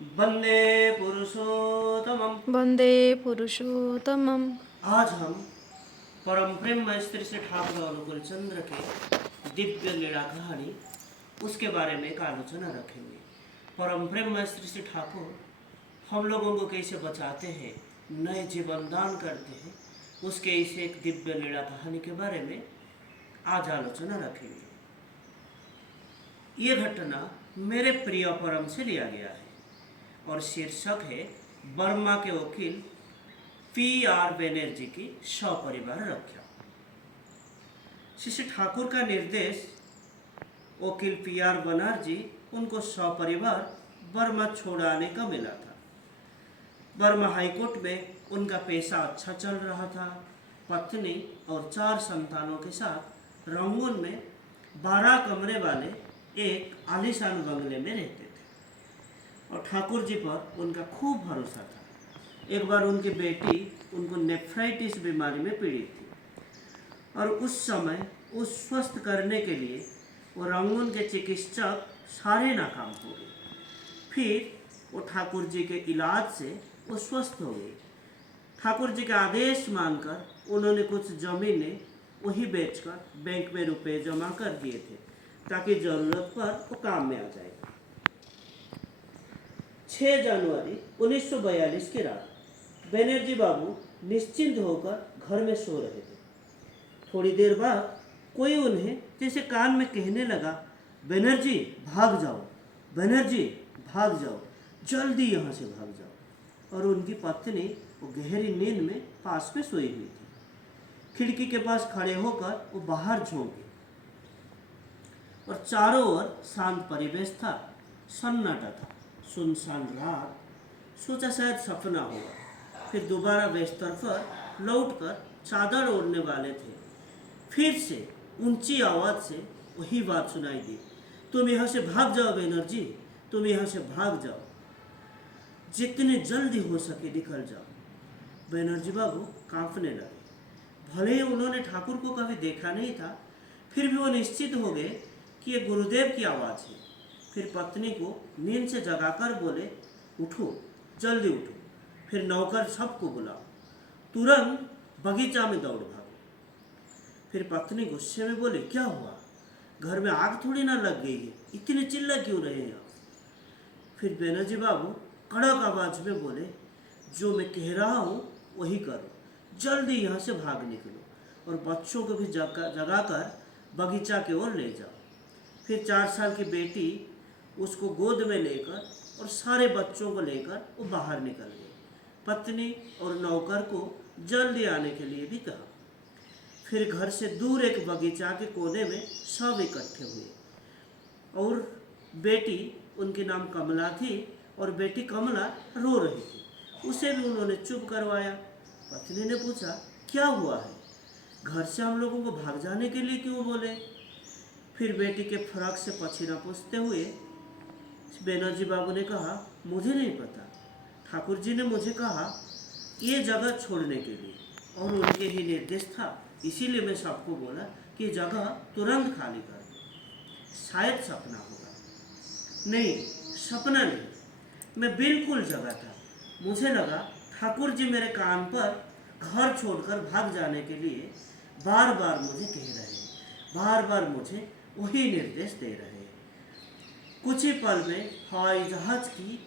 वंदे पुरुषोत्तमम। वंदे पुरुषोत्तमम। आज हम परम ब्रह्म स्त्री से ठाकुर अनुकूल चंद्र के दिव्य लीला कहानी उसके बारे में एक आलोचना रखेंगे। परम ब्रह्म स्त्री से ठाकुर हम लोगों को कैसे बचाते हैं, नए जीवन दान करते हैं, उसके इस एक दिव्य लीला कहानी के बारे में आज आलोचना रखेंगे। ये घटना मेरे प्रिय परम से लिया गया है और शीर्षक है बर्मा के वकील P.R. बनर्जी की सपरिवार रक्षा। श्री ठाकुर का निर्देश वकील P.R. बनर्जी उनको सपरिवार बर्मा छोड़ाने का मिला था। बर्मा हाईकोर्ट में उनका पैसा अच्छा चल रहा था। पत्नी और 4 संतानों के साथ रंगून में 12 कमरे वाले एक आलीशान बंगले में रहते थे और ठाकुर जी पर उनका खूब भरोसा था। एक बार उनकी बेटी उनको नेफ्राइटिस बीमारी में पीड़ित थी और उस समय उस स्वस्थ करने के लिए वो रंगून के चिकित्सक सारे नाकाम हो गए। फिर वो ठाकुर जी के इलाज से वो स्वस्थ हो गई। ठाकुर जी का आदेश मानकर उन्होंने कुछ जमीनें वही बेचकर बैंक में रुपए जमा कर दिए थे ताकि जरूरत पर वो काम में आ जाए। 6 जनवरी 1942 की रात बनर्जी बाबू निश्चिंत होकर घर में सो रहे थे। थोड़ी देर बाद कोई उन्हें जैसे कान में कहने लगा, बनर्जी भाग जाओ, बनर्जी भाग जाओ, जल्दी यहाँ से भाग जाओ। और उनकी पत्नी वो गहरी नींद में पास में सोई हुई थी। खिड़की के पास खड़े होकर वो बाहर झोंके और चारों ओर शांत परिवेश था, सन्नाटा था, सुनसान रात। सोचा शायद सपना होगा। फिर दोबारा बिस्तर पर लौटकर चादर ओढ़ने वाले थे। फिर से ऊंची आवाज से वही बात सुनाई दी, तुम यहाँ से भाग जाओ बनर्जी, तुम यहाँ से भाग जाओ, जितने जल्दी हो सके निकल जाओ। बनर्जी बाबू कांपने लगे। भले ही उन्होंने ठाकुर को कभी देखा नहीं था, फिर भी वो निश्चित हो गए कि ये गुरुदेव की आवाज़ है। फिर पत्नी को नींद से जगाकर बोले, उठो, जल्दी उठो। फिर नौकर सबको बुलाओ, तुरंत बगीचा में दौड़ भागो। फिर पत्नी गुस्से में बोले, क्या हुआ, घर में आग थोड़ी ना लग गई है, इतने चिल्ला क्यों रहे हैं आप? फिर बनर्जी बाबू कड़क आवाज में बोले, जो मैं कह रहा हूँ वही करो, जल्दी यहाँ से भाग निकलो और बच्चों को भी जगाकर बगीचा की ओर ले जाओ। फिर 4 साल की बेटी उसको गोद में लेकर और सारे बच्चों को लेकर वो बाहर निकल गई। पत्नी और नौकर को जल्दी आने के लिए भी कहा। फिर घर से दूर एक बगीचा के कोने में सब इकट्ठे हुए और बेटी, उनके नाम कमला थी, और बेटी कमला रो रही थी। उसे भी उन्होंने चुप करवाया। पत्नी ने पूछा, क्या हुआ है, घर से हम लोगों को भाग जाने के लिए क्यों बोले? फिर बेटी के फराक से पसीना पोंछते हुए बनर्जी बाबू ने कहा, मुझे नहीं पता, ठाकुर जी ने मुझे कहा ये जगह छोड़ने के लिए और उनके ही निर्देश था, इसीलिए मैं सबको बोला कि जगह तुरंत खाली कर दो। शायद सपना होगा। नहीं, सपना नहीं, मैं बिल्कुल जगह था। मुझे लगा ठाकुर जी मेरे कान पर घर छोड़कर भाग जाने के लिए बार बार मुझे कह रहे हैं, बार बार मुझे वही निर्देश दे रहे हैं। कुछ ही पल में हवाई जहाज की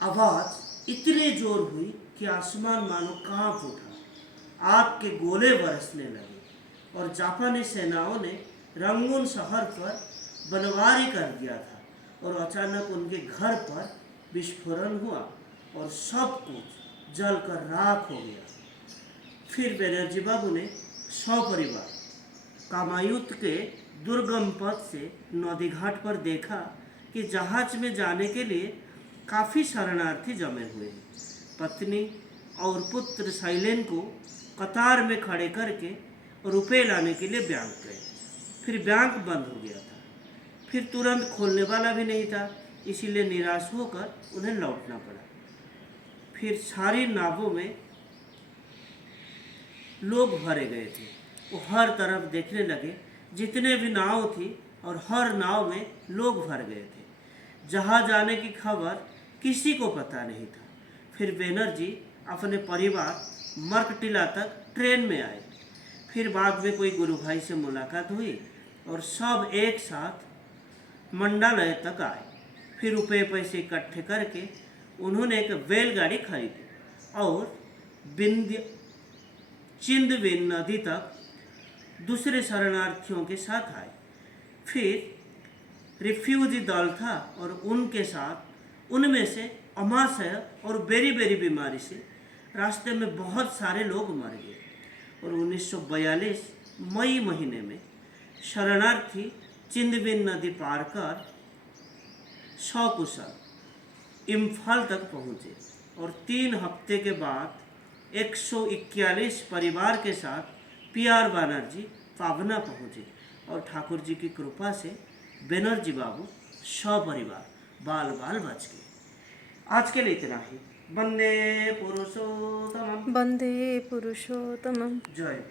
आवाज इतनी जोर हुई कि आसमान मानो कांप उठा। आग के गोले बरसने लगे और जापानी सेनाओं ने रंगून शहर पर बमबारी कर दिया था और अचानक उनके घर पर विस्फोरण हुआ और सब कुछ जलकर राख हो गया। फिर बनर्जी बाबू ने सपरिवार कामायुक्त के दुर्गम पथ से नदी घाट पर देखा कि जहाज में जाने के लिए काफ़ी शरणार्थी जमे हुए हैं। पत्नी और पुत्र शैलेन को कतार में खड़े करके रुपए लाने के लिए बैंक गए। फिर बैंक बंद हो गया था, फिर तुरंत खोलने वाला भी नहीं था, इसीलिए निराश होकर उन्हें लौटना पड़ा। फिर सारी नावों में लोग भरे गए थे। वो हर तरफ देखने लगे, जितने भी नाव थी और हर नाव में लोग भर गए थे। जहाँ जाने की खबर किसी को पता नहीं था। फिर बनर्जी अपने परिवार मर्कटिला तक ट्रेन में आए। फिर बाद में कोई गुरु भाई से मुलाकात हुई और सब एक साथ मंडालय तक आए। फिर रुपये पैसे इकट्ठे करके उन्होंने एक बैलगाड़ी खरीदी और बिंध्य चिंदवेन नदी तक दूसरे शरणार्थियों के साथ आए। फिर रिफ्यूजी दल था और उनके साथ उनमें से अमाशय और बेरी बेरी बीमारी से रास्ते में बहुत सारे लोग मर गए। और 1942 मई महीने में शरणार्थी चिंदवेन नदी पार कर सकुशल इम्फाल तक पहुँचे और 3 हफ्ते के बाद 141 परिवार के साथ पीआर बनर्जी पावना पहुँचे और ठाकुर जी की कृपा से बनर्जी बाबू सपरिवार बाल बाल बच गए। आज के लिए इतना ही। वंदे पुरुषोत्तम। वन्दे पुरुषोत्तमम्। जय।